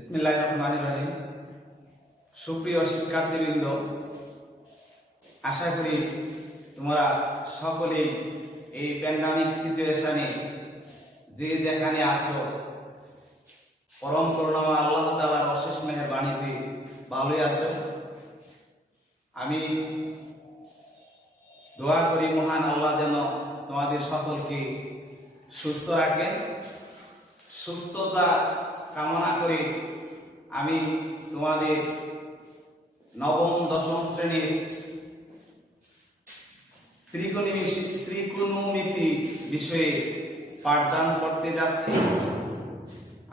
বিসমিল্লাহির রহমানির রহিম। সুপ্রিয় শিক্ষার্থীবৃন্দ, আশা করি তোমরা সকলেই এই প্যান্ডামিক সিচুয়েশনে যে যেখানে আছো পরম করুণাময় আল্লাহ তাআলার অশেষ মেহেরবানিতে ভালোই আছো। আমি দোয়া করি মহান আল্লাহ যেন তোমাদের সকলকে সুস্থ রাখেন। সুস্থতা কামনা করে আমি তোমাদের নবম দশম শ্রেণীর ত্রিকোণমিতি বিষয়ে পাঠদান করতে যাচ্ছি।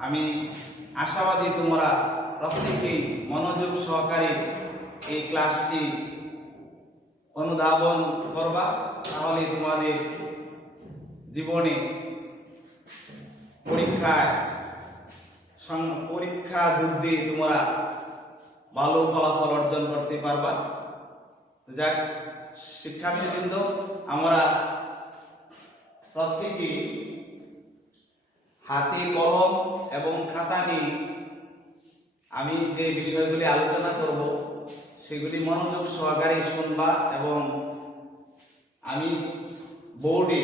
আমি আশাবাদী তোমরা প্রত্যেকেই মনোযোগ সহকারে এই ক্লাসটি অনুধাবন করবা, তাহলে তোমাদের জীবনে পরীক্ষা যুদ্ধে তোমরা ভালো ফলাফল অর্জন করতে পারবা। যাক শিক্ষার্থীবৃন্দ, আমরা প্রত্যেকে হাতে কলম এবং খাতা নিয়ে আমি যে বিষয়গুলি আলোচনা করব সেগুলি মনোযোগ সহকারে শুনবা এবং আমি বোর্ডে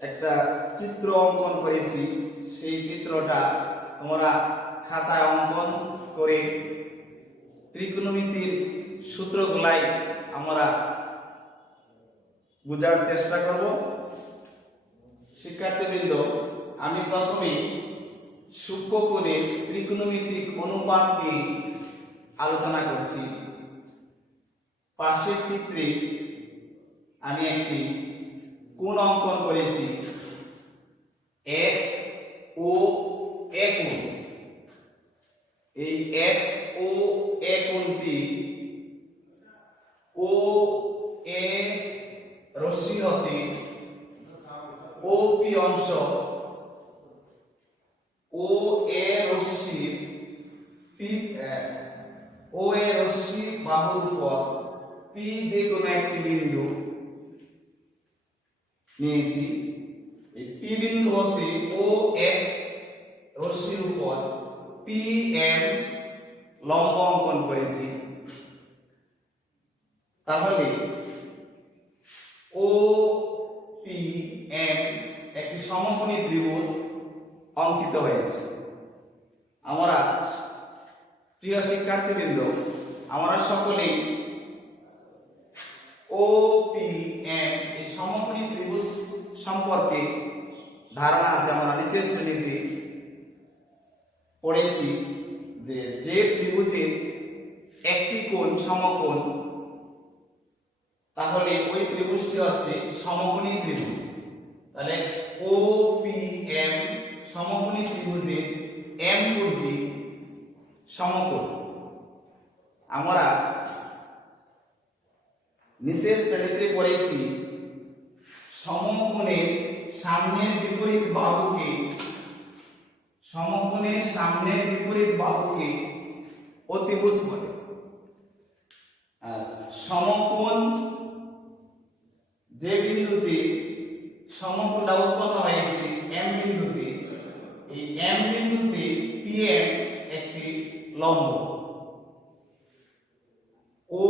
একটা চিত্র অঙ্কন করেছি, সেই চিত্রটা তোমরা খাতায় অঙ্কন করে ত্রিকোণমিতির সূত্রগুলাই আমরা বোঝার চেষ্টা করব। শিক্ষার্থীবৃন্দ, আমি প্রথমে সূক্ষ্মকোণের ত্রিকোণমিতিক অনুপাত নিয়ে আলোচনা করছি। পাশের চিত্রে আমি একটি কোণ অঙ্কন করেছি, এক্স ও এ কোণ। এই এক্স ও এ কোণটি ও এ রশ্মি হতে ও পি অংশ ও এ রশ্মির ও এ রশ্মি বাহুর উপর পি যে কোনো একটি বিন্দু নিয়েছি। এই পি বিন্দু হতে ও এক্স রশ্মির উপর পি এম লম্ব অঙ্কন করেছি। তাহলে ও পি এম একটি সমকোণী ত্রিভুজ অঙ্কিত হয়েছে। আমরা প্রিয় শিক্ষার্থীবৃন্দ, আমরা সকলেই ও পি এম এই সমকোণী ত্রিভুজ সম্পর্কে ধারণা আছে। আমরা নিচের শ্রেণীতে পড়েছি যে ত্রিভুজের একটি কোণ সমকোণ, তাহলে ওই ত্রিভুজটি হচ্ছে সমকোণী ত্রিভুজ। তাহলে ও পি এম সমকোণী ত্রিভুজের এম কোণটি সমকোণ। আমরা নিচের শ্রেণীতে পড়েছি সমকোণের সামনের বিপরীত বাহুকে অতিভুজ বলে। আর সমকোণ যে বিন্দুতে সমকোণটা উৎপন্ন হয়েছে এম বিন্দুতে, এই এম বিন্দুতে পি এম একটি লম্ব। ও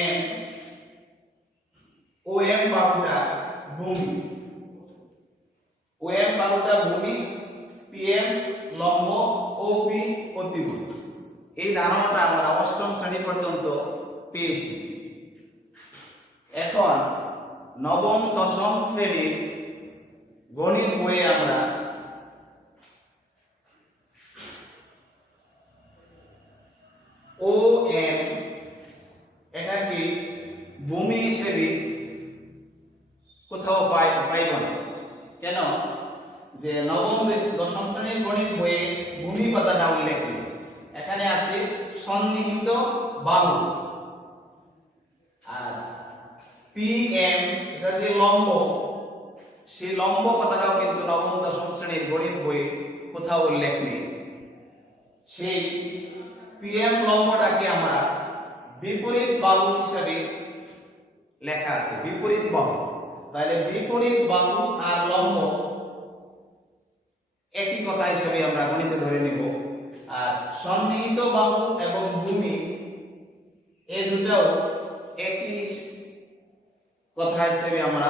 এম বাহুটা ভূমি, পি এম লম্ব, ও পি অতিভুজ। এই ধারণাটা আমরা অষ্টম শ্রেণী পর্যন্ত পেয়েছি। এখন নবম দশম শ্রেণীর গণিত বইয়ে আমরা ও এম এটাকে ভূমি হিসেবে কোথাও পাইব না। কেন? যে নবম দশম শ্রেণীর গণিত বইয়ে ভূমি কথাটা উল্লেখ নেই, এখানে আছে সন্নিহিত বাহু। আর পি এম এটা যে লম্ব, সেই লম্ব কথাটাও কিন্তু নবম দশম শ্রেণীর গণিত বইয়ে কোথাও উল্লেখ নেই। সেই পি এম লম্বটাকে আমরা বিপরীত বাহু হিসাবে লেখা আছে, বিপরীত বাহু। তাহলে বিপরীত বাহু আর লম্ব একই কথা হিসেবে আমরা গণিতে ধরে নিব। আর সন্নিহিত বাহু এবং ভূমি এই দুটাও একই কথা হিসেবে আমরা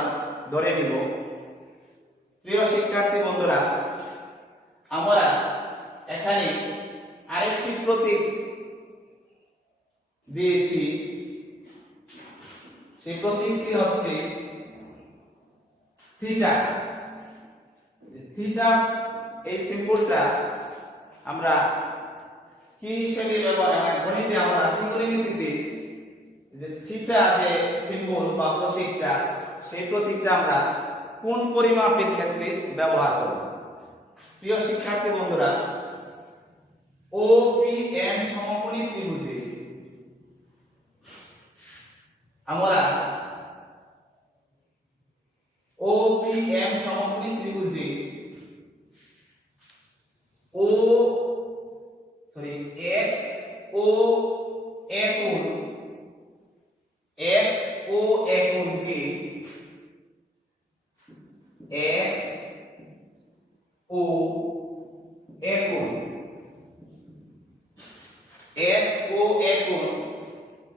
ধরে নিব। প্রিয় শিক্ষার্থী বন্ধুরা, আমরা এখানে আরেকটি প্রতীক দিয়েছি। সেই প্রতীকটি হচ্ছে থিটা। থিটা এই সিম্বলটা আমরা কি হিসেবে ব্যবহার হয় গণিতে? আমরা ত্রিকোণমিতিতে যে থিটা যে সিম্বল বা প্রতীকটা, সেই প্রতীকটা আমরা কোন পরিমাপের ক্ষেত্রে ব্যবহার করব? প্রিয় শিক্ষার্থী বন্ধুরা, OPM সমকোণী ত্রিভুজে আমরা OPM সমকোণী ত্রিভুজে XO কোণকে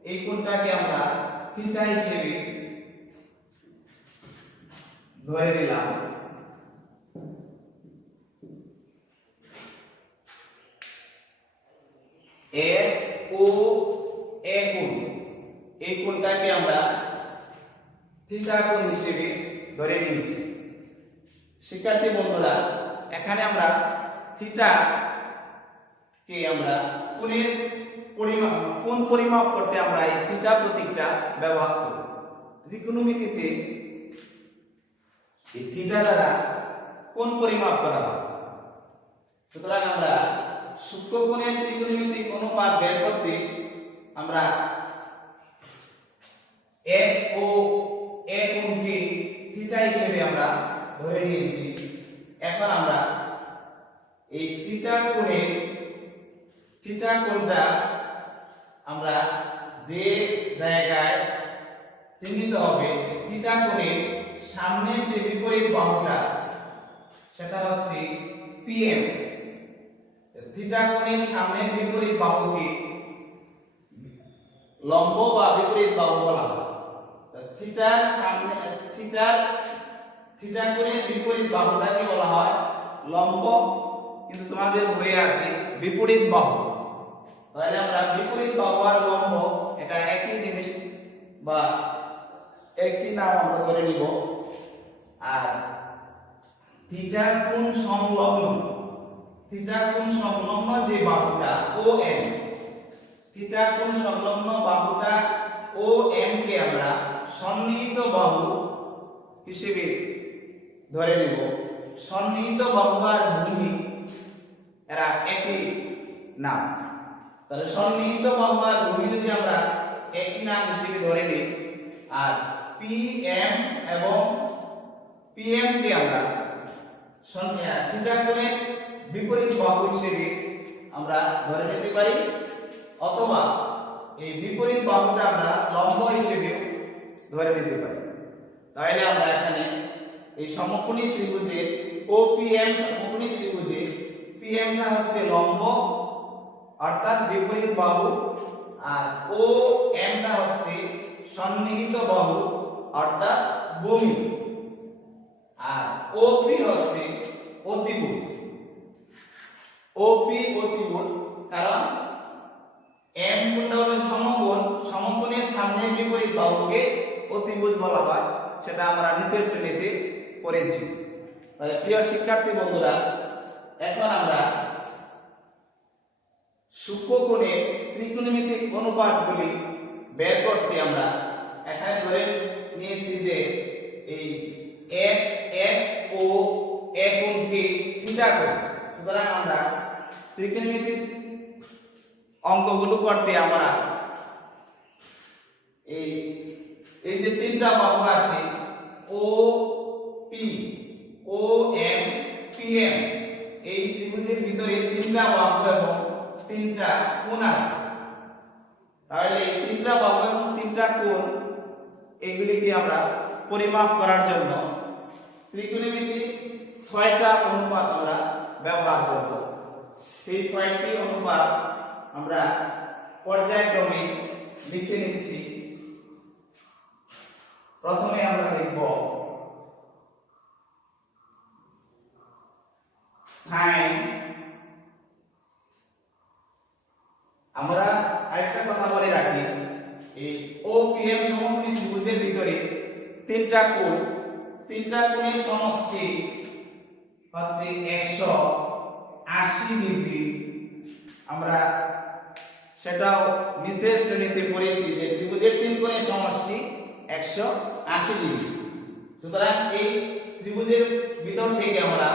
এই কোণটাকে আমরা থিটা হিসেবে ধরে নিলাম। XO কোণ, এই কোণটাকে আমরা থিটা কোণ হিসেবে ধরে নিয়েছি। শিক্ষার্থী বন্ধুরা, এখানে আমরা থিটা কে আমরা কোণ পরিমাপ করতে আমরা এই থিটা প্রতীকটা ব্যবহার করব। ত্রিকোণমিতিতে এই থিটা দ্বারা কোণ পরিমাপ করা হয়। সুতরাং আমরা সূক্ষ্মকোণের ত্রিকোণমিতিক অনুপাত বের করতে আমরা XO কোণকে থিটা হিসেবে আমরা ধরে নিয়েছি। এখন আমরা এই থিটা কোণটা আমরা যে জায়গায় চিহ্নিত হবে, থিটা কোণের সামনের যে বিপরীত বাহুটা সেটা হচ্ছে PM। থিটা কোণের সামনের বিপরীত বাহুকে লম্ব বা বিপরীত বাহু বলা হয়। থিটা কোণের বিপরীত বাহুটাকে বলা হয় লম্ব, কিন্তু তোমাদের বইয়ে আছে বিপরীত বাহু। তাহলে আমরা বিপরীত বাহু আর লম্ব এটা একই জিনিস বা একই নাম আমরা ধরে নিব। আর থিটা কোণ সংলগ্ন যে বাহুটা OM, থিটা কোণ সংলগ্ন বাহুটা OM কে আমরা সন্নিহিত বাহু হিসেবে ধরে নেব। সন্নিহিত বাহু আর ভূমি এরা একই নাম। তাহলে সন্নিহিত বাহু আর ভূমি যদি আমরা একই নাম হিসেবে ধরে নিই, আর PM এবং PM কে আমরা থিটা কোণের বিপরীত বাহু হিসেবে আমরা ধরে নিতে পারি, অথবা এই বিপরীত বাহুটা আমরা লম্ব হিসেবে ধরে নিতে পারি। তাহলে আমরা এখানে এই সমকোণী ত্রিভুজে OPM সমকোণী ত্রিভুজে PM টা হচ্ছে লম্ব অর্থাৎ বিপরীত বাহু, আর OM টা হচ্ছে সন্নিহিত বাহু অর্থাৎ ভূমি, আর OP হচ্ছে অতিভুজ। OP অতিভুজ, কারণ M কোণটা হলো সমকোণের সামনের বিপরীত বাহুকে অতিভুজ বলা হয়, সেটা আমরা নিচের শ্রেণীতে পড়েছি। তাহলে প্রিয় শিক্ষার্থী বন্ধুরা, এখন আমরা সূক্ষ্মকোণের ত্রিকোণমিতিক অনুপাতগুলি বের করতে আমরা এখানে ধরে নিয়েছি যে এই XO কোণকে থিটা কোণ। সুতরাং আমরা ত্রিকোণমিতিক অঙ্কগুলো করতে আমরা এই যে তিনটা বাহু আছে OP OM PM, এই ত্রিভুজের ভিতরে তিনটা বাহু এবং তিনটা কোণ আছে। তাহলে এই তিনটা বাহু এবং তিনটা কোণ এগুলিকে আমরা পরিমাপ করার জন্য ত্রিকোণমিতিক 6টা অনুপাত আমরা ব্যবহার করব। সেই 6টি অনুপাত আমরা পর্যায়ক্রমে লিখে নিচ্ছি। প্রথমে আমরা লিখব সাইন। আমরা আরেকটা কথা বলে রাখি, এই OPM সমকোণী ত্রিভুজের ভিতরে তিনটা কোণের সমষ্টি হচ্ছে 180 ডিগ্রি। আমরা সেটাও বিশেষ শ্রেণীতে পড়েছি যে ত্রিভুজের তিন কোণের সমষ্টি 180 ডিগ্রি। সুতরাং এই ত্রিভুজের ভিতর থেকে আমরা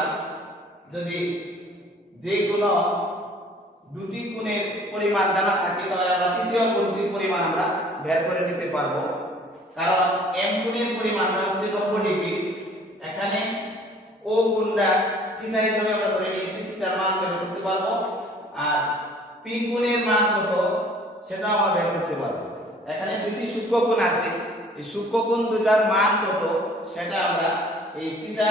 যদি যে কোনো দুটি কোণের পরিমাণ জানা থাকে তাহলে আমরা তৃতীয় কোণটির পরিমাণ আমরা বের করে নিতে পারবো। কারণ M কোণের পরিমাণটা হচ্ছে 90 ডিগ্রি। এখানে O কোণটা থিটা হিসেবে আমরা ধরে নিয়েছি, থিটার মান বের করতে পারবো। আর P কোণের মান কত সেটা আমরা বের করতে পারবো। এখানে দুটি সূক্ষ্ম কোণ আছে, এই সূক্ষ্ম কোণ দুটার মান কত সেটা আমরা এই থিটা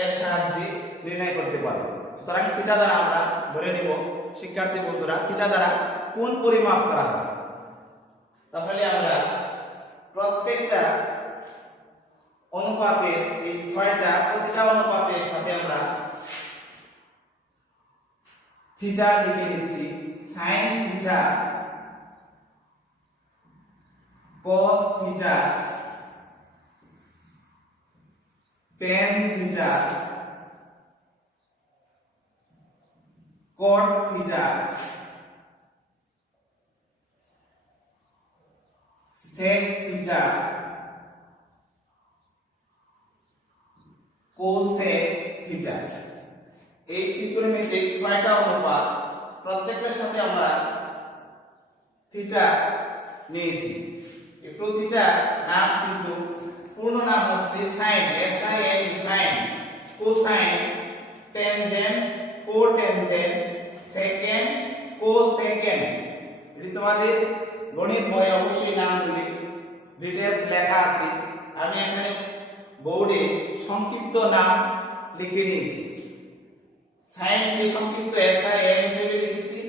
এর সাহায্যে নির্ণয় করতে পারবো। সুতরাং থিটা দ্বারা আমরা ধরে নিব শিক্ষার্থী বন্ধুরা থিটা দ্বারা কোণ পরিমাপ করা হয়। তাহলে আমরা প্রত্যেকটা অনুপাতের এই 6টা প্রতিটা অনুপাতের সাথে আমরা থিটা লিখে নিচ্ছি। Sine theta, cos theta, tan theta, cot theta, sec theta, cosec theta. এই ত্রিকোণমিতিক 6টা অনুপাত প্রত্যেকটার সাথে আমরা থিটা নিয়েছি। এই প্রতিটা নাম কিন্তু পূর্ণ নাম হচ্ছে sine, SIN sine, cosine, tangent, cotangent, secant, cosecant. এটি তোমাদের গণিত বইয়ে অবশ্যই নামগুলি ডিটেইলস লেখা আছে। আমি এখানে বোর্ডে সংক্ষিপ্ত নাম লিখে নিয়েছি। সাইন কে সংক্ষিপ্ত SIN হিসেবে লিখেছি,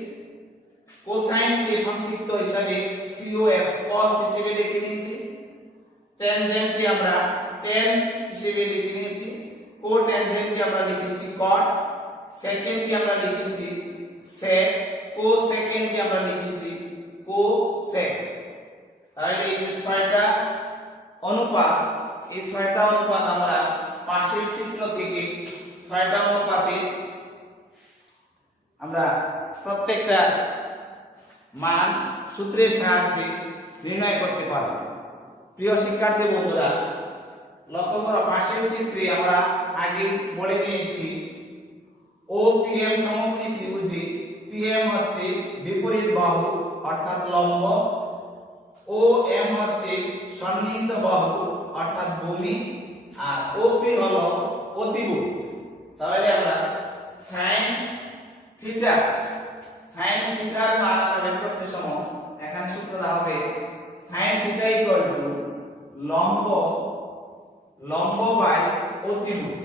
কোসাইন কে সংক্ষিপ্ত হিসেবে COS cos হিসেবে লিখে নিয়েছি, ট্যানজেন্ট কে আমরা tan হিসেবে লিখে নিয়েছি, কোট্যানজেন্ট কে আমরা লিখেছি cot, সেকেন্ড কে আমরা লিখেছি sec, কোসেকেন্ড কে আমরা লিখেছি cosec। তাহলে এই যে 6টা অনুপাত, এই 6টা অনুপাত আমরা পাশের চিত্র থেকে 6টা অনুপাতে আমরা প্রত্যেকটা মান সূত্রের সাহায্যে নির্ণয় করতে পারব। প্রিয় শিক্ষার্থী বন্ধুরা, লক্ষ্য করো পাশের চিত্রে আমরা আগে বলে নিয়েছি OPM সমকোণী ত্রিভুজে PM হচ্ছে বিপরীত বাহু অর্থাৎ লম্ব, OM হচ্ছে সন্নিহিত বাহু অর্থাৎ ভূমি, আর OP হলো অতিভুজ। তাহলে আমরা সাইন থিটার মান আমরা বের করতে সময় এখানে সূত্রটা হবে সাইন থিটা ইকুয়াল টু লম্ব বাই অতিভুজ।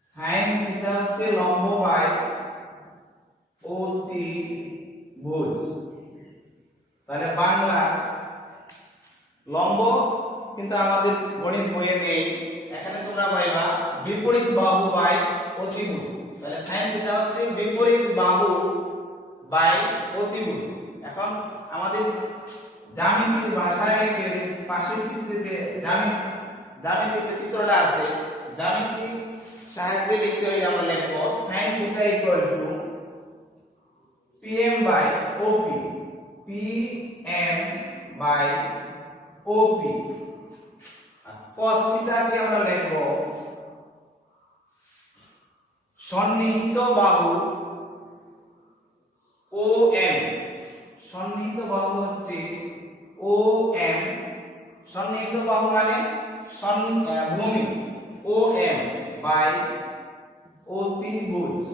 সাইন থিটা হচ্ছে লম্ব বাই অতিভুজ। তাহলে বাংলা লম্ব কিন্তু আমাদের গণিত বইয়ে নেই, এখানে তোমরা পাইবা বিপরীত বাহু বাই অতিভুজ। তাহলে সাইন থিটা হচ্ছে বিপরীত বাহু বাই অতিভুজ। এখন আমাদের জ্যামিতির ভাষায় পাশের চিত্রে জ্যামিতিতে চিত্রটা আছে, জ্যামিতির সাহায্যে লিখতে হলে আমরা লিখব sine theta equal to PM by OP, PM by OP। cos theta কে আমরা লিখব সন্নিহিত বাহু OM, সন্নিহিত বাহু হচ্ছে OM, সন্নিহিত বাহু মানে ভূমি OM বাই অতিভুজ।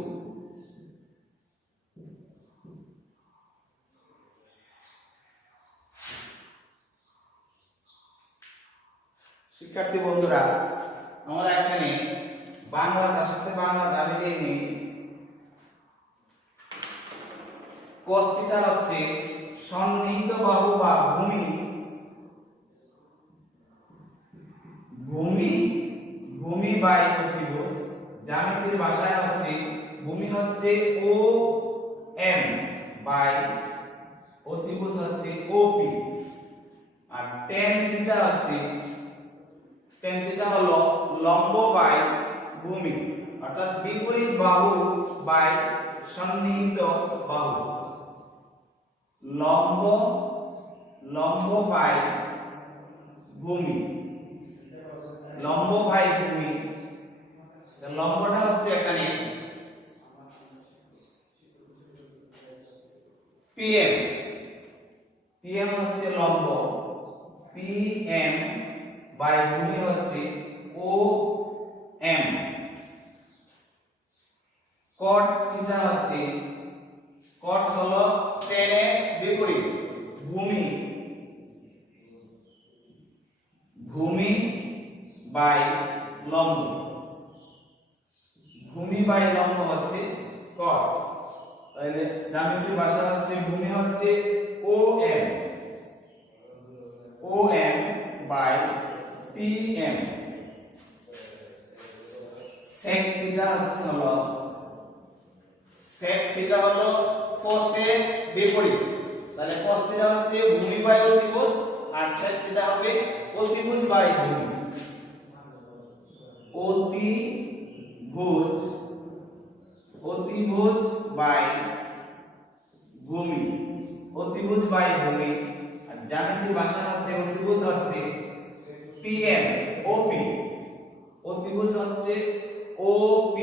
শিক্ষার্থী বন্ধুরা, আমরা এখানে বাংলাটার সাথে বাংলাটা মিলিয়ে নিই। cos থিটা হচ্ছে সন্নিহিত বাহু বা ভূমি, ভূমি বাই অতিভুজ। জ্যামিতির ভাষায় হচ্ছে ভূমি হচ্ছে ও এম বাই অতিভুজ হচ্ছে ওপি। আর tan থিটা হলো লম্ব বাই ভূমি, অর্থাৎ বিপরীত বাহু বাই সন্নিহিত বাহু। লম্ব বাই ভূমি, লম্ব বাই ভূমি। লম্বটা হচ্ছে এখানে PM হচ্ছে লম্ব, PM বাই ভূমি হচ্ছে OM। cot থিটা হচ্ছে, cot হলো tan এর বিপরীত, ভূমি বাই লম্ব, ভূমি বাই লম্ব হচ্ছে cot। তাহলে জ্যামিতিক ভাষা হচ্ছে ভূমি হচ্ছে OM by PM। sec theta হলো cos এর বিপরীত, তাহলে cos থিটা হচ্ছে ভূমি বাই অতিভুজ, আর sec থিটা হবে অতিভুজ বাই ভূমি। অতিভুজ বাই ভূমি, অতিভুজ বাই ভূমি। আর জ্যামিতিক ভাষা হচ্ছে অতিভুজ হচ্ছে PM, OP, অতিভুজ হচ্ছে OP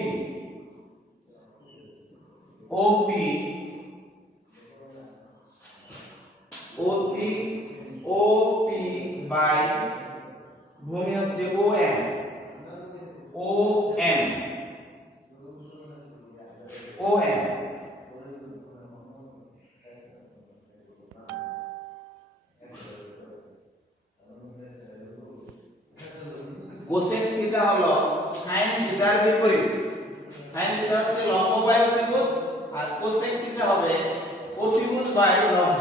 বাই ভূমি হচ্ছে OM। কোসেক থিটা হলো সাইন থিটার বিপরীত, সাইন থিটা হচ্ছে লম্ব বাই অতিভুজ, আর কোসেক থিটা হবে অতিভুজ বাই লম্ব।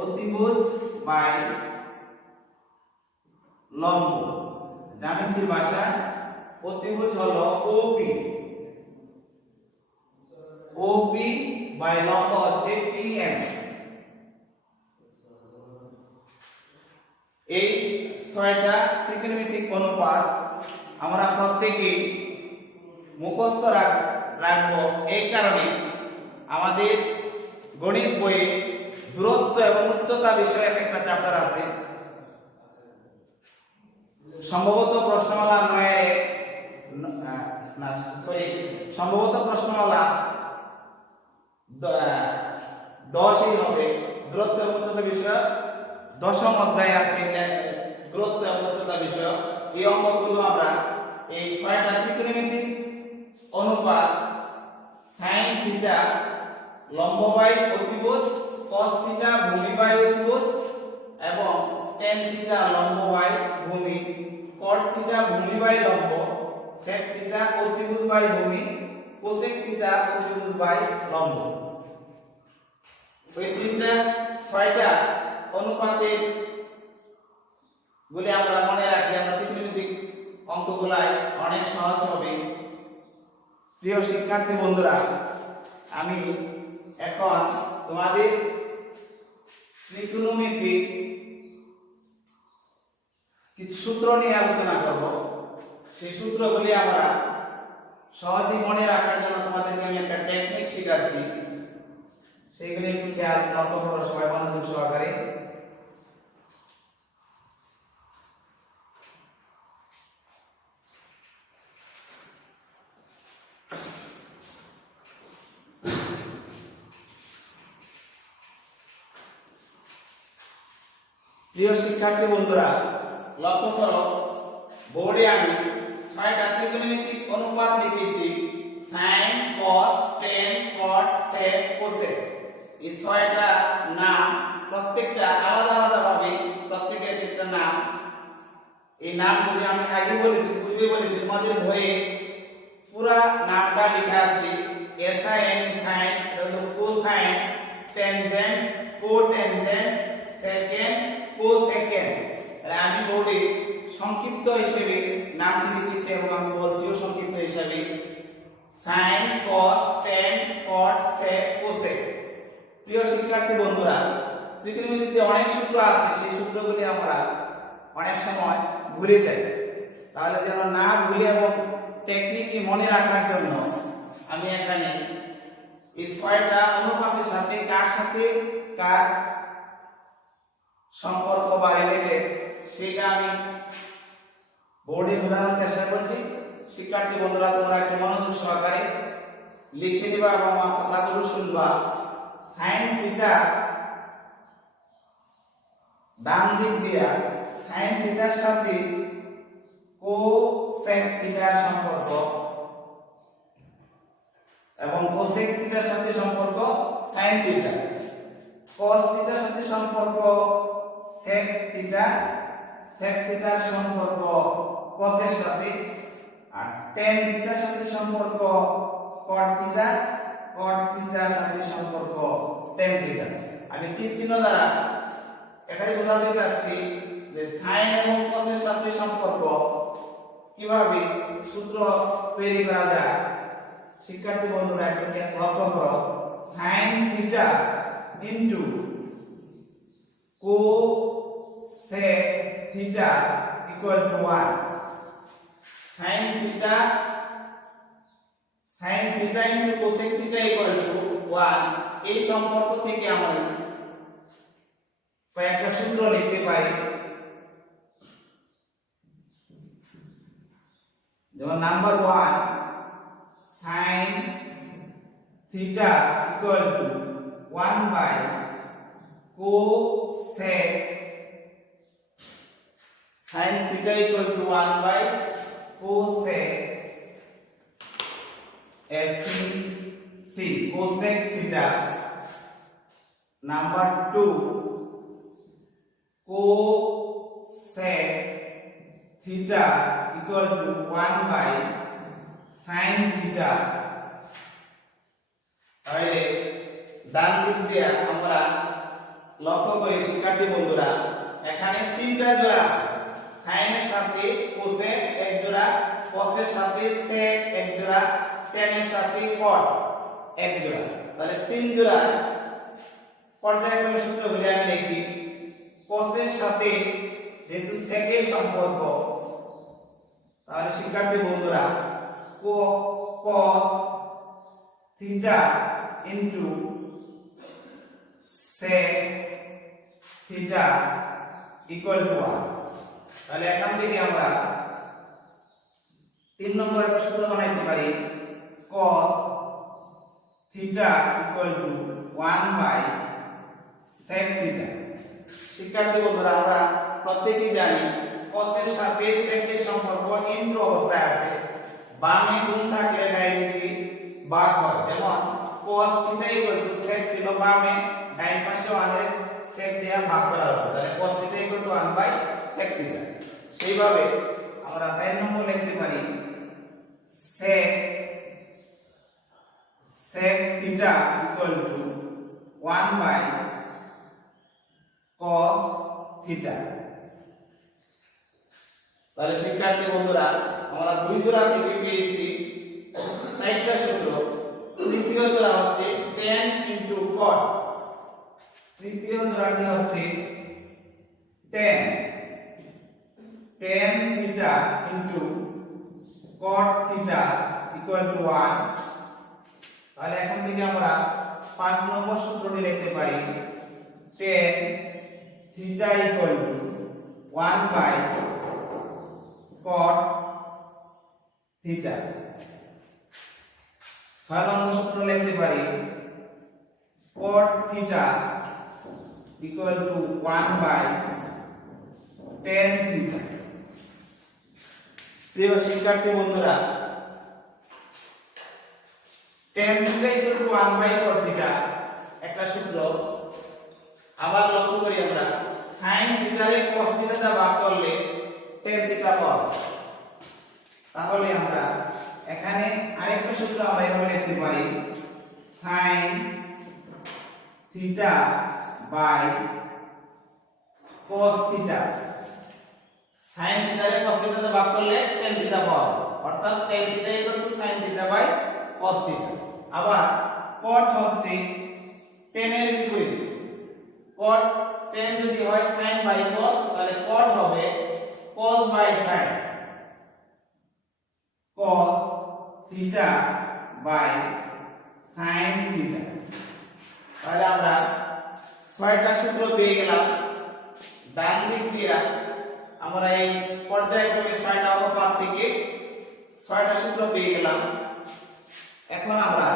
অতিভুজ বাই লম্ব। জ্যামিতিক ভাষা অতিভুজ হলো OP বাই লম্ব হচ্ছে PM। এই 6টা ত্রিকোণমিতিক অনুপাত আমরা প্রত্যেকেই মুখস্থ রাখবো। এই কারণে আমাদের গণিত বইয়ে দূরত্ব এবং উচ্চতা বিষয়ক একটা চ্যাপ্টার আছে, সম্ভবত প্রশ্নমালা 10ই হবে। দূরত্ব এবং উচ্চতা বিষয়ক 10ম অধ্যায় আছে দূরত্ব এবং উচ্চতা বিষয়ক। এই অঙ্কগুলো আমরা এই 6টা ত্রিকোণমিতিক অনুপাত, sin থিটা লম্ব বাই অতিভুজ, cos থিটা ভূমি বাই অতিভুজ এবং tan থিটা লম্ব বাই ভূমি, cot থিটা ভূমি বাই লম্ব, sec থিটা অতিভুজ বাই ভূমি, cosec থিটা অতিভুজ বাই লম্ব। এই 6টা অনুপাতের গুলি আমরা মনে রাখি, আমরা ত্রিকোণমিতিক অঙ্কগুলাই অনেক সহজ হবে। প্রিয় শিক্ষার্থী বন্ধুরা, আমি এখন তোমাদের ত্রিকোণমিতিক কিছু সূত্র নিয়ে আলোচনা করব। সেই সূত্রগুলি আমরা সহজে মনে রাখার জন্য তোমাদেরকে আমি একটা টেকনিক শেখাচ্ছি, সেইগুলি একটু খেয়াল লক্ষ্য করো সবাই মনোযোগ সহকারে। প্রিয় শিক্ষার্থী বন্ধুরা, লক্ষ্য করো, বোর্ডে আমি 6টা ত্রিকোণমিতিক অনুপাত লিখেছি, sin, cos, tan, cot, sec, cosec। এই 6টা নাম প্রত্যেকটা আলাদা আলাদা ভাবে প্রত্যেকের এই নামগুলি আমি আগে বলেছি, পূর্বে বলেছি, তোমাদের বইয়ে পুরা নামটা লেখা আছে। S I N sine, cosine, tangent, cotangent, secant, cosecant. আমি বলি সংক্ষিপ্ত হিসেবে নামটি লিখেছি এবং আমি বলছিও সংক্ষিপ্ত হিসেবে সাইন, কস, ট্যান, কট, সেক, কোসেক। প্রিয় শিক্ষার্থী বন্ধুরা, ত্রিকোণমিতিতে অনেক সূত্র আছে, সেই সূত্রগুলি আমরা অনেক সময় ভুলে যাই। তাহলে যেন না ভুলে এবং টেকনিকটি মনে রাখার জন্য আমি এখানে এই ছয়টা অনুপাতের সাথে কার সাথে কার সম্পর্ক বা রিলেটেড সেটা আমি বোর্ডে বোঝানোর চেষ্টা করছি। শিক্ষার্থী বন্ধুরা, তোমরা একটু মনোযোগ সহকারে লিখে দিবা এবং আমার কথাগুলো শুনবা। সাইন থিটা ডান দিক দিয়া সাইন থিটার সাথে কোসেক থিটার সম্পর্ক এবং কোসেক থিটার সাথে সম্পর্ক সাইন থিটা, কস থিটার সাথে সম্পর্ক সেক থিটা, সেক থিটার সম্পর্ক কসের সাথে, আর ট্যান থিটার সাথে সম্পর্ক কট থিটা, কট থিটার সাথে সম্পর্ক ট্যান থিটা। আমি তীর চিহ্ন দ্বারা এটাই বোঝাতে চাচ্ছি যে সাইন এবং কসের সাথে সম্পর্ক কিভাবে সূত্র তৈরি করা যায়। শিক্ষার্থী বন্ধুরা একটু লক্ষ্য করো, sine theta into cosec theta equal to 1। Sine theta into cosec theta equal to 1। এই সম্পর্ক থেকে আমরা কয়েকটা সূত্র লিখতে পারি। যেমন number 1, sine theta equal to 1 by cosec, sine theta equal to 1 by cosec SEC, cosec theta. Number 2, cosec theta equal to 1 by sine theta. তাহলে ডান দিক দিয়ে আমরা লক্ষ্য করি শিক্ষার্থী বন্ধুরা, এখানে তিনটা জোড়া আছে। সাইনের সাথে কোসেক এক জোড়া, কসের সাথে সেক এক জোড়া, ট্যানের সাথে কট এক জোড়া। তাহলে তিন জোড়া পর্যায়ক্রমে সূত্রগুলি আমি লিখি। কসের সাথে যেহেতু সেকের সম্পর্ক, তাহলে শিক্ষার্থী বন্ধুরা cos theta into sec theta equal to 1। তাহলে এখান থেকে আমরা 3 নম্বর একটা সূত্র বানাইতে পারি, cos theta equal to 1 by sec theta. শিক্ষার্থী বন্ধুরা, আমরা প্রত্যেকেই জানি cos এর সাথে sec এর সম্পর্ক ইনটু অবস্থায় আছে। বামে গুণ থাকলে ডাইরেক্টলি ভাগ হয়। যেমন cos theta equal two sec ছিল বামে, ডান পাশে 1 এর sec দিয়ে ভাগ করা হচ্ছে, তাহলে cos theta equal to 1 by sec theta. সেইভাবে আমরা 4 নম্বর লিখতে পারি sec theta equal to 1 by cos theta। তাহলে শিক্ষার্থী বন্ধুরা, আমরা দুই জোড়া থেকে পেয়েছি চারটা সূত্র। তৃতীয় জোড়া হচ্ছে tan into cot, তৃতীয় জোড়াটি হচ্ছে tan theta into cot theta equal to 1। তাহলে এখন থেকে আমরা 5 নম্বর সূত্রটি লিখতে পারি, tan theta equal to 1 by cot theta। 6 নম্বর সূত্র লিখতে পারি, cot theta equal to 1 by tan theta। প্রিয় শিক্ষার্থী বন্ধুরা, tan theta equal to 1 by cot theta একটা সূত্র। আবার লক্ষ্য করি আমরা, sin theta এর cos theta দা ভাগ করলে tan থিটা পাবো। তাহলে আমরা এখানে আরেকটা সূত্র আমরা এভাবে লিখতে পারি sin theta by cos theta. sin theta রে cos থিটা তে ভাগ করলে tan থিটা পাওয়া যায়, অর্থাৎ tan theta sin theta by cos theta. আবার cot হচ্ছে tan এর বিপরীত, cot tan যদি হয় sin বাই cos তাহলে cot হবে cos by sin, cos theta by sin theta. তাহলে আমরা ছয়টা সূত্র পেয়ে গেলাম। ডান দিক দিয়ে আমরা এই পর্যায়ক্রমে ছয়টা অনুপাত থেকে ছয়টা সূত্র পেয়ে গেলাম। এখন আমরা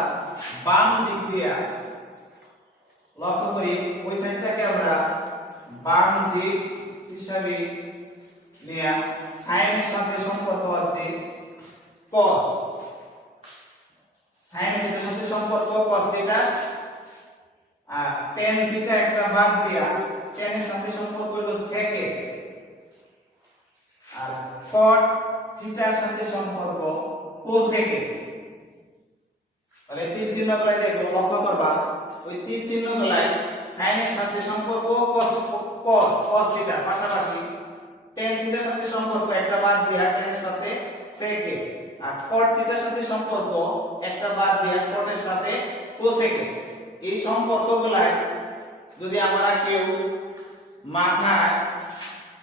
বাম দিক দিয়ে লক্ষ্য করি, ওই সাইডটাকে আমরা বাম দিক হিসাবে নিয়ে sin এর সাথে সম্পর্ক হচ্ছে cos, sin এর সাথে সম্পর্ক cos থিটা, আর tan থিটা একটা বাদ দিয়া tan এর সাথে সম্পর্ক হলো sec, আর cot থিটার সাথে সম্পর্ক cosec। তাহলে তীর চিহ্নগুলাই দেখো, লক্ষ্য করবা ওই তীর চিহ্নগুলাই sin এর সাথে সম্পর্ক cos থিটা, পাশাপাশি tan থিটার সাথে সম্পর্ক একটা বাদ দিয়া tan এর সাথে sec, আর cot থিটার সাথে সম্পর্ক একটা বাদ দিয়া cot এর সাথে cosec। এই সম্পর্কগুলাই যদি আমরা কেউ মাথায়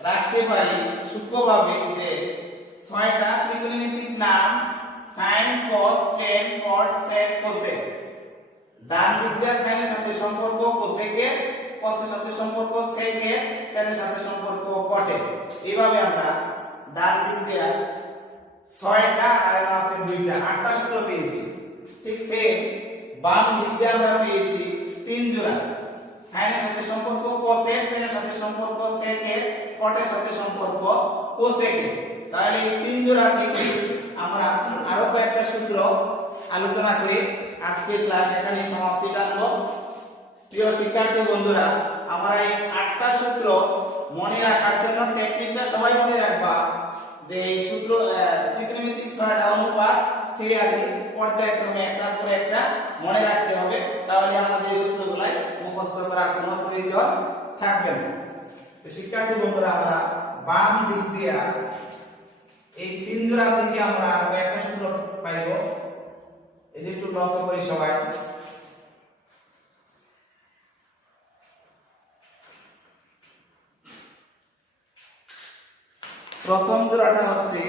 রাখতে পারি সূক্ষ্মভাবে, যে ছয়টা ত্রিকোণমিতিক নাম sin cos tan cot sec cosec, ডান দিক দিয়ে sin এর সাথে সম্পর্ক cosec এর, cos এর সাথে সম্পর্ক sec এর, tan এর সাথে সম্পর্ক cot এর। এইভাবে আমরা ডান দিক দিয়ে ছয়টা আর আছে দুইটা, আটটা সূত্র পেয়েছি। ঠিক সেম বাম দিক দিয়ে আমরা পেয়েছি তিন জোড়া, sin এর সাথে সম্পর্ক cos এর, tan এর সাথে সম্পর্ক sec এর, cot এর সাথে সম্পর্ক cosec এর। তাহলে এই তিন জোড়া থেকে আমরা আরো কয়েকটা সূত্র আলোচনা করে আজকের ক্লাস এখানে সমাপ্তি টানবো। প্রিয় শিক্ষার্থী বন্ধুরা, আমরা এই আটটা সূত্র মনে রাখার জন্য টেকনিকটা সবাই মনে রাখবা, যে এই সূত্র ত্রিকোণমিতিক ছয়টা অনুপাত সে আগে পর্যায়ক্রমে একটার পর একটা মনে রাখতে হবে, তাহলে আমাদের এই সূত্রগুলাই মুখস্থ করার কোনো প্রয়োজন থাকবে না। তো শিক্ষার্থী বন্ধুরা, আমরা বাম দিক দিয়ে এই তিন জোড়া থেকে আমরা একটা সূত্র পাইব, এটা একটু লক্ষ্য করি সবাই। প্রথম জোড়াটা হচ্ছে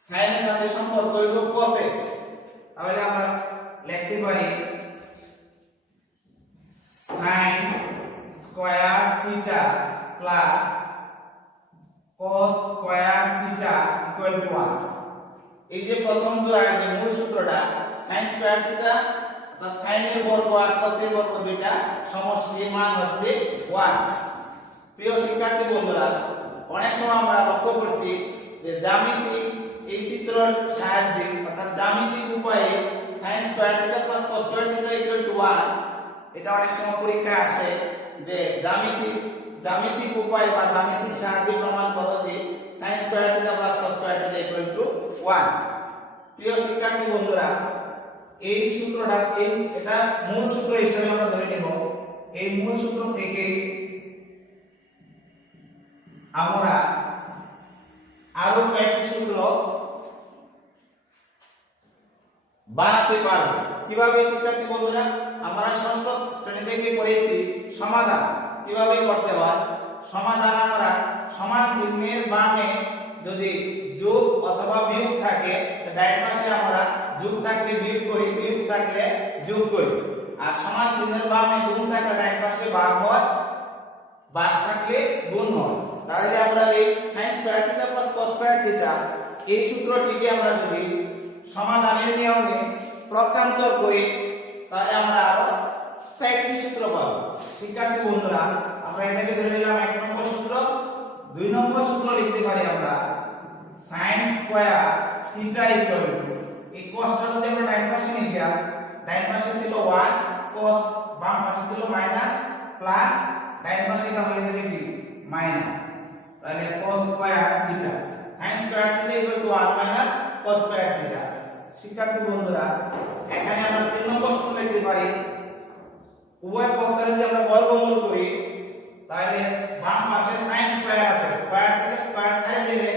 sin এর সাথে সম্পর্ক হলো cosec, তাহলে আমরা লিখতে পারি sin square theta plus cos square theta equal to 1। এই যে প্রথম জোড়ার যে মূল সূত্রটা sin স্কয়ার থিটা বা sin এর বর্গ আর cos এর বর্গ দুইটা সমষ্টির মান হচ্ছে 1। প্রিয় শিক্ষার্থী বন্ধুরা, অনেক সময় আমরা লক্ষ্য করছি যে জ্যামিতিক এই চিত্রের সাহায্যে অর্থাৎ জ্যামিতিক উপায়ে sin square theta plus cos square theta equal to 1, এটা অনেক সময় পরীক্ষায় আসে যে জ্যামিতিক উপায় বা জ্যামিতিক সাহায্যে প্রমাণ করো যে sin square theta plus cos square theta equal to 1। প্রিয় শিক্ষার্থী বন্ধুরা, এই সূত্রটা এটা মূল সূত্র হিসেবে আমরা ধরে নেব। এই মূল সূত্র থেকে আমরা আরো কয়েকটি সূত্র বানাতে পারবো। কিভাবে শিক্ষার্থী বন্ধুরা, আমরা ষষ্ঠ শ্রেণী থেকে পড়েছি সমাধান কিভাবে করতে হয়। সমাধান আমরা সমান চিহ্নের বামে যদি যোগ অথবা বিয়োগ থাকে, ডান পাশে আমরা যোগ থাকলে বিয়োগ করি, বিয়োগ থাকলে যোগ করি, আর সমান চিহ্নের বামে গুণ থাকলে ডান পাশে ভাগ হয়, ভাগ থাকলে গুণ হয়। তাহলে আমরা এই sin square theta plus cos square theta এই সূত্রটিকে আমরা যদি সমাধানের নিয়মে প্রকারান্তর করি, তাহলে আমরা আরো চারটি সূত্র পাবো। শিক্ষার্থী বন্ধুরা, আমরা এটাকে ধরে নিলাম 1 নম্বর সূত্র। 2 নম্বর সূত্র লিখতে পারি আমরা sin square theta equal to, এই cosটা যদি আমরা ডান পাশে নিয়ে যাই, ডান পাশে ছিল 1 cos, বাম পাশে ছিল মাইনাস প্লাস, ডান পাশে এটা হয়ে যাবে কি মাইনাস। তাহলে cos square theta sin square theta equal to 1 minus cos square theta. শিক্ষার্থী বন্ধুরা এখানে আমরা 3 নম্বর সূত্র লিখতে পারি উভয় পক্ষের যদি আমরা বর্গমূল করি তাহলে বাম পাশে sin স্কয়ার আছে স্কয়ার থেকে স্কয়ার সাইড দিলে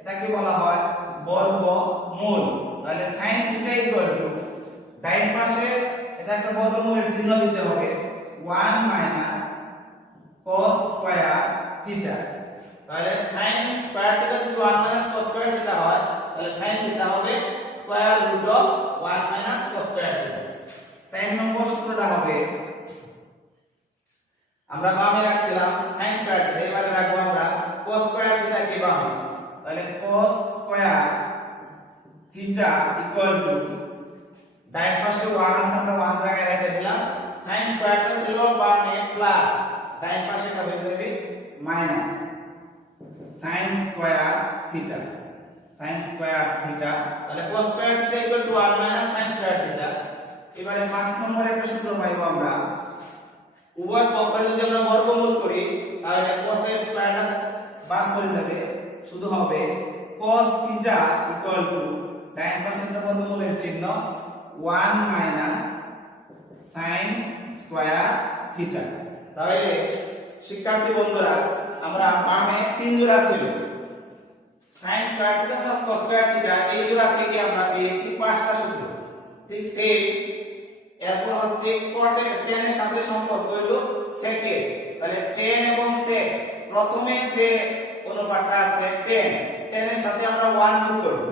এটা কি বলা হয় বর্গমূল। তাহলে sin থিটা ইকুয়াল টু ডান পাশে এটা একটা বর্গমূলের চিহ্ন দিতে হবে 1 মাইনাস cos স্কয়ার থিটা। তাহলে sin স্কয়ার থিটা যদি 1 মাইনাস cos স্কয়ার থিটা হয় তাহলে sin থিটা হবে square root of 1 minus cos square theta. 4 নম্বর সূত্রটা হবে আমরা বামে রাখছিলাম sin স্কয়ার থিটা এবারে রাখবো আমরা cos স্কয়ার থিটা কে বামে। তাহলে cos square theta equal to ডান পাশে 1 আছে আমরা 1 জায়গায় রেখে দিলাম sin স্কয়ারটা ছিল বামে প্লাস ডান পাশে কা হয়ে যাবে minus sin square theta sin square theta. তাহলে cos square theta equal to 1 minus sin square theta. এবারে 5 নম্বরে একটা সূত্র পাইবো আমরা উভয় পক্ষের যদি আমরা বর্গমূল করি তাহলে cos এর স্কয়ারটা বাদ করে যাবে শুধু হবে cos থিটা ইকুয়াল টু ডান পাশে একটা বর্গমূলের চিহ্ন 1 মাইনাস sin স্কয়ার থিটা। তাহলে শিক্ষার্থী বন্ধুরা আমরা বামে 3 জোড়া ছিল sin square theta plus cos square theta এই জোড়া থেকে আমরা পেয়েছি 5টা সূত্র। ঠিক সেই এরপর হচ্ছে cot এর tan এর সাথে সম্পর্ক হলো sec এর। তাহলে tan এবং sec প্রথমে যে অনুপাতটা আছে tan এর সাথে আমরা 1 যোগ করব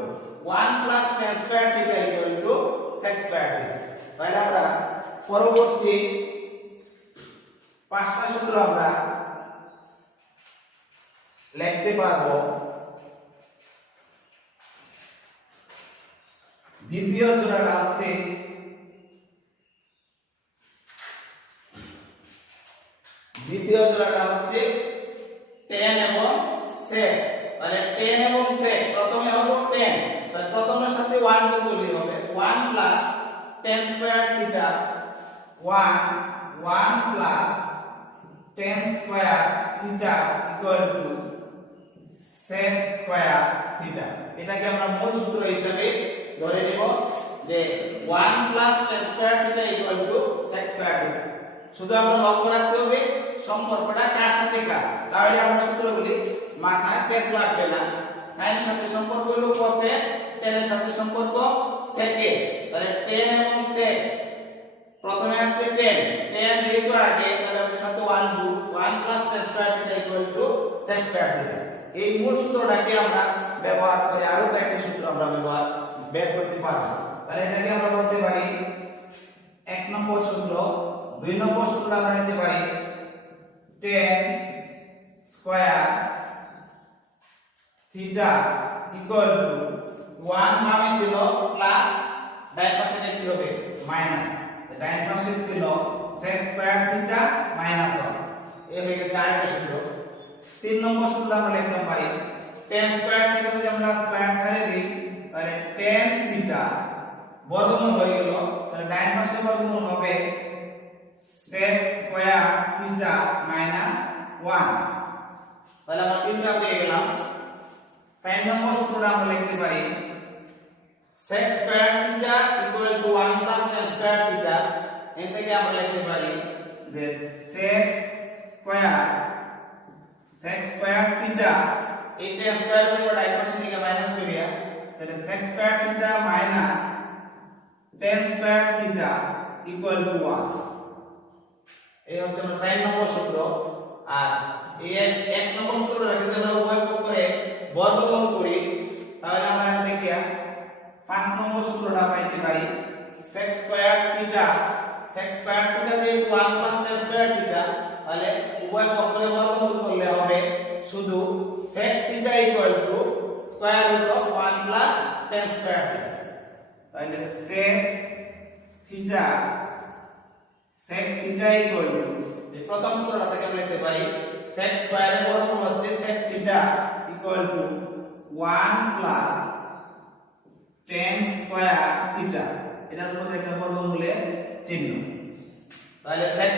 1 plus tan square theta equal two sec square theta. তাহলে আমরা পরবর্তী 5টা সূত্র আমরা লিখতে পারবো। দ্বিতীয় জোড়াটা হচ্ছে tan এবং sec। তাহলে tan এবং sec প্রথমে হলো tan তাহলে প্রথমের সাথে 1 যোগ করলে হবে 1 plus tan square theta 1 plus tan square theta equal two sec square theta. এটাকে আমরা মূল সূত্র হিসেবে ধরে নেব যে 1 plus tan square theta equal two sec square theta. শুধু আমরা লক্ষ্য রাখতে হবে সম্পর্কটা কার সাথে কার, তাহলে আমরা সূত্রগুলি মাথায় পেচ লাগবে না। sin এর সাথে সম্পর্ক হলো cos এর, tan এর সাথে সম্পর্ক sec এর। তাহলে tan এবং sec প্রথমে আছে tan যেহেতু আগে তাহলে ওর সাথে 1 যোগ 1 plus tan square theta equal two sec square theta. এই মূল সূত্রটাকে আমরা ব্যবহার করে আরো 4টি সূত্র আমরা বের করতে পারব। তাহলে এটাকে আমরা বলতে পারি 1 নম্বর সূত্র। 2 নম্বর সূত্র আমরা নিতে পারি tan square theta equal to 1 ভাবে ছিল প্লাস ডান পাশে কি হবে মাইনাস ডান পাশে ছিল sec স্কয়ার থিটা মাইনাস 1 এই হয়ে গেছে আরেকটা সূত্র। 3 নম্বর সূত্র আমরা লিখতে পারি tan স্কয়ার থিটা যদি আমরা স্কয়ার ছেড়ে দিই তাহলে tan থিটা বর্গমূল হয়ে গেল তাহলে ডান পাশে বর্গমূল হবে sec স্কয়ার থিটা মাইনাস 1। তাহলে আমরা তিনটা পেয়ে গেলাম। 4 নম্বর সূত্রটা আমরা লিখতে পারি sec square theta equal to 1 plus tan square theta. এর থেকে আমরা লিখতে পারি যে sec স্কয়ার থিটা এই tan স্কয়ার থেকে ডান পাশে থেকে মাইনাস করিয়া তাহলে sec square theta minus tan square theta equal to 1। এই হচ্ছে আমরা 4 নম্বর সূত্র। আর এই 1 নম্বর সূত্রটাকে যদি আমরা উভয় পক্ষে বর্গমূল করি তাহলে আমরা দেখি 5 নম্বর সূত্রটা পাইতে পারি sec স্কয়ার থিটা যেহেতু 1 প্লাস tan স্কয়ার থিটা তাহলে উভয় পক্ষে বর্গমূল করলে হবে শুধু sec theta equal to square root of 1 plus tan square theta. তাহলে sec থিটা ইকুয়াল টু এই প্রথম সূত্রটা থেকে আমরা লিখতে পারি sec স্কয়ারের বর্গমূল হচ্ছে sec theta equal to 1 plus tan square theta এটার মধ্যে একটা বর্গমূলের চিহ্ন। তাহলে sec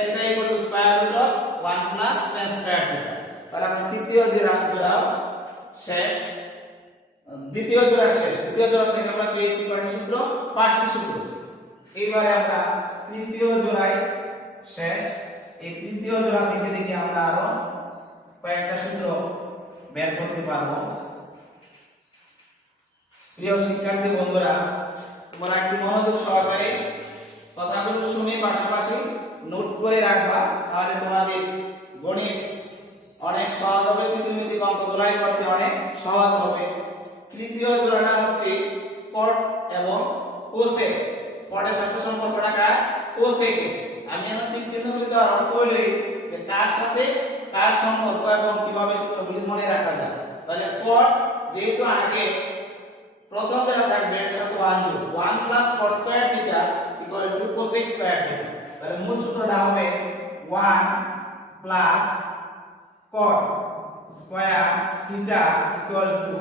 theta equal to square root of 1 plus tan square theta. তাহলে আমরা তৃতীয় জোড়া শেষ, দ্বিতীয় জোড়া শেষ। দ্বিতীয় জোড়া থেকে আমরা পেয়েছি কয়টি সূত্র? 5টি সূত্র। এইবারে আমরা তৃতীয় জোড়ায় শেষ, এই তৃতীয় জোড়া থেকে দেখি আমরা আরো কয়েকটা সূত্র বের করতে পারবো। প্রিয় শিক্ষার্থী বন্ধুরা, তোমরা একটু মনোযোগ সহকারে কথাগুলো শুনে পাশাপাশি নোট করে রাখবা, তাহলে তোমাদের গণিত অনেক সহজ হবে, ত্রিকোণমিতিক অঙ্কগুলাই করতে অনেক সহজ হবে। তৃতীয় জোড়াটা হচ্ছে কট এবং কোসেক। কটের সাথে সম্পর্ক রাখা কোসেক। আমি এখন তীর চিহ্ন করে দেওয়ার অর্থ হলো যে কার সাথে কার সম্পর্ক এবং কিভাবে সূত্রগুলি মনে রাখা যায়। তাহলে কট যেহেতু আগে প্রথম যেটা থাকবে এর সাথে 1 যোগ 1 plus cos square theta equal two cosec square theta. তাহলে মূল সূত্রটা হবে 1 plus cot square theta equal two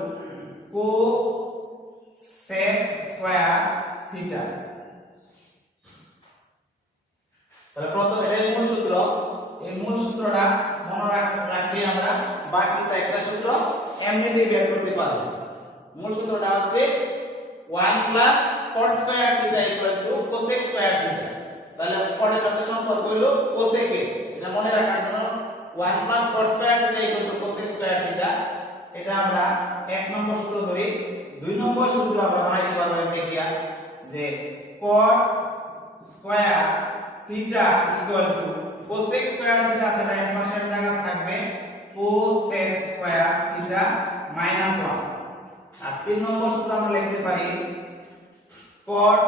cosec square theta. তাহলে প্রথম এই মূল সূত্র, এই মূল সূত্রটা মনে রাখলে আমরা বাকি চারটা সূত্র এমনিতেই বের করতে পারবো। মূল সূত্রটা হচ্ছে 1 plus cot square theta equal two cosec square theta. তাহলে cot এর সাথে সম্পর্ক হলো cosec এর, এটা মনে রাখার জন্য 1 plus cot square theta equal two cosec square theta, এটা আমরা 1 নম্বর সূত্র ধরি। 2 নম্বর সূত্র আমরা বানাইতে পারবো দেখিয়া যে cot square theta equal two cosec square theta, সেটা এক পাশের জায়গা থাকবে cosec স্কয়ার থিটা মাইনাস 1। আর 3 নম্বর সূত্র আমরা লিখতে পারি cot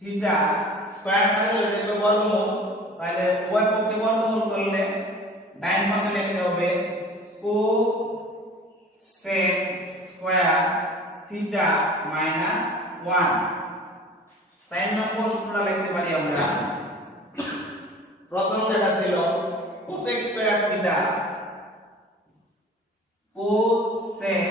থিটা স্কয়ার থাকলে লিখবে বর্গমূল, তাহলে উভয় পক্ষে বর্গমূল করলে ডান পাশে লিখতে হবে cosec স্কয়ার থিটা মাইনাস 1। 4 নম্বর সূত্রটা লিখতে পারি আমরা, প্রথম যেটা ছিল cosec square theta, cosec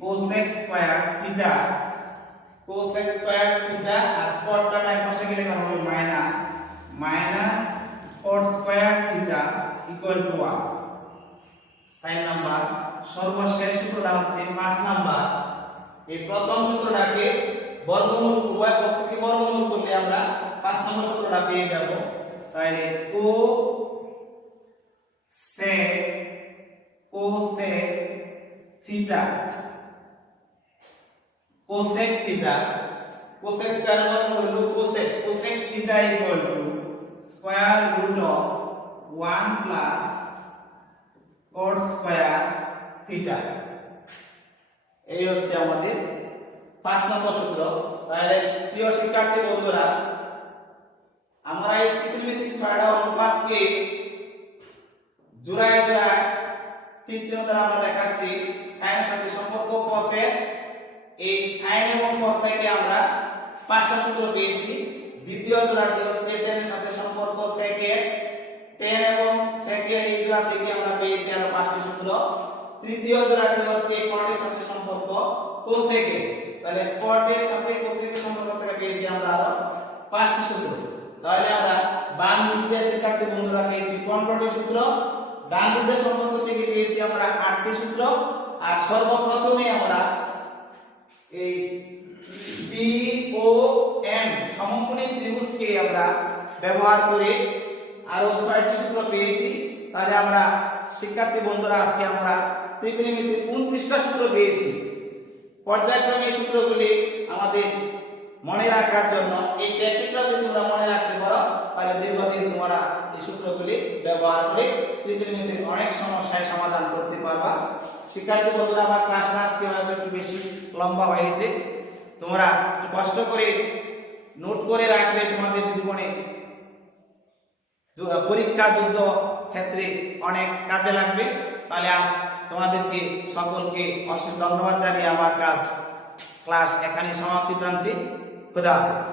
cosec square theta, cosec square theta আর cotটা ডান পাশে গেলে হবে minus cot square theta equal to 1। 4 number সর্বশেষ সূত্রটা হচ্ছে 5 নাম্বার। এই প্রথম সূত্রটাকে বর্গমূল, উভয় পক্ষকে বর্গমূল করলে আমরা 5 নম্বর সূত্রটা পেয়ে যাব। তাহলে cosec theta, cosec theta, cosec square বর্গমূল হলো cosec theta equal to square root of 1 plus cot square theta. এই হচ্ছে আমাদের 5 নম্বর সূত্র। তাহলে প্রিয় শিক্ষার্থী বন্ধুরা, আমরা এই ত্রিকোণমিতিক ছয়টা অনুপাতকে জোড়ায় জোড়ায় তীর চিহ্ন দ্বারা আমরা দেখাচ্ছি। সাইনের সাথে সম্পর্ক cos এর, এই সাইন এবং cos থেকে আমরা 5টা সূত্র পেয়েছি। দ্বিতীয় জোড়াটি হচ্ছে tan এর সাথে সম্পর্ক sec এর, tan এবং sec এর এই জোড়া থেকে আমরা পেয়েছি আরো 5টি সূত্র। তৃতীয় জোড়াটি হচ্ছে cot এর সাথে সম্পর্ক cosec এর, তাহলে cot এর সাথে cosec এর সম্পর্ক থেকে পেয়েছি আমরা আরো 5টি সূত্র। তাহলে আমরা বাম দিকে শিক্ষার্থী বন্ধুরা পেয়েছি 15টি সূত্র, ডান দিকে সম্পর্ক থেকে পেয়েছি আমরা 8টি সূত্র। আর সর্বপ্রথমে আমরা এই POM সমকোণী ত্রিভুজকে আমরা ব্যবহার করে আরো 6টি সূত্র পেয়েছি। তাহলে আমরা শিক্ষার্থী বন্ধুরা আজকে আমরা ত্রিকোণমিতিক 29টা সূত্র পেয়েছি। পর্যায়ক্রমে এই সূত্রগুলি আমাদের মনে রাখার জন্য এই টেকনিকটা যদি তোমরা মনে রাখতে পারো, তাহলে দীর্ঘদিন তোমরা এই সূত্রগুলি ব্যবহার করে ত্রিকোণমিতিক অনেক সমস্যার সমাধান করতে পারবা। শিক্ষার্থী বন্ধুরা, আমার ক্লাসটা আজকে হয়তো একটু বেশি লম্বা হয়েছে, তোমরা কষ্ট করে নোট করে রাখলে তোমাদের জীবনে পরীক্ষা যুদ্ধ ক্ষেত্রে অনেক কাজে লাগবে। তাহলে আজ তোমাদেরকে সকলকে অশেষ ধন্যবাদ জানিয়ে আমার ক্লাস এখানে সমাপ্তি টানছি। খুদা হাফেজ।